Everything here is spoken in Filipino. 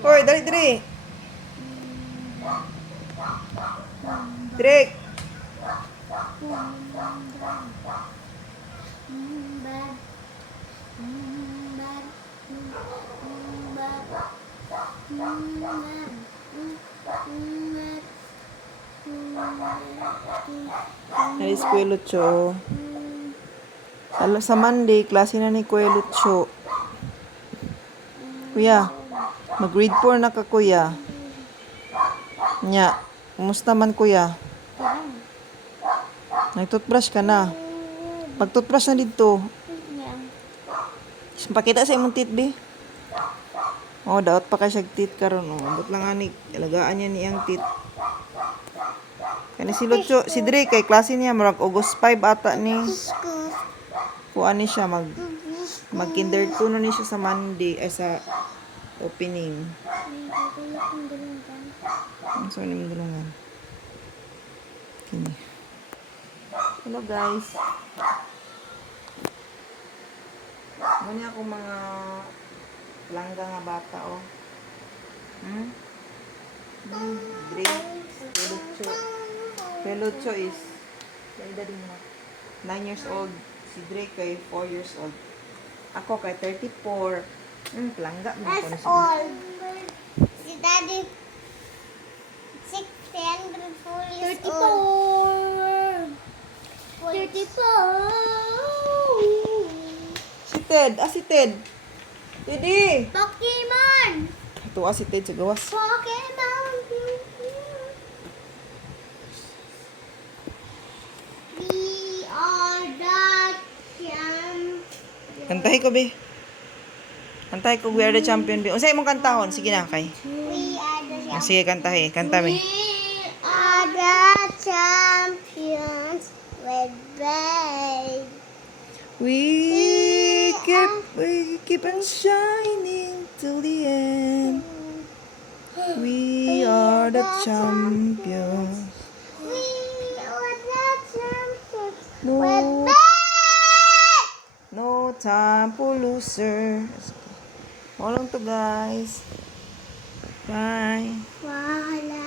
Hoy, dali, dali. Drake. Alis Kuya Lucho. Sa Monday, klase na ni Kuya Lucho. Kuya, mag-grade 4 na ka, kuya. Nya, kumusta man, kuya? Nag-toothbrush ka na. Pag-toothbrush na dito. Pakita sa imong teeth, be. Oh, daot pa ka siya teeth karon. Oh, ambot lang ani. Alagaan niya niyang teeth. Kani si Lucho, si Dre kay klase niya murag August 5 ata ni. Kuan ni siya mag kinder 2 na ni siya sa Monday ay sa opening. Ang so ni gulungan. Kini. Hello guys. Muna ako mga langga nga bata oh. Dre, Pelucho. Pelucho is kay daddy mo 9 years old. Si Dre kay 4 years old. Ako kay 34. Langga mo ko na siya. Old. Si Daddy 604 years old. 34. Si Ted, si Ted. Teddy. Pokemon. Ito si Ted sa gawas. Pokemon. We are the champions. Kantahi ko, be. Kantahi ko, we are the champion, be. Unsay imong kantahon? Sige na, kay. We are the champions. Sige, kantahi. Kanta, me. We are the champions with babe. We keep on shining till the end. We are the champions. We are the champions No, with babe. no time for loser. Walang to, guys. Bye. Wala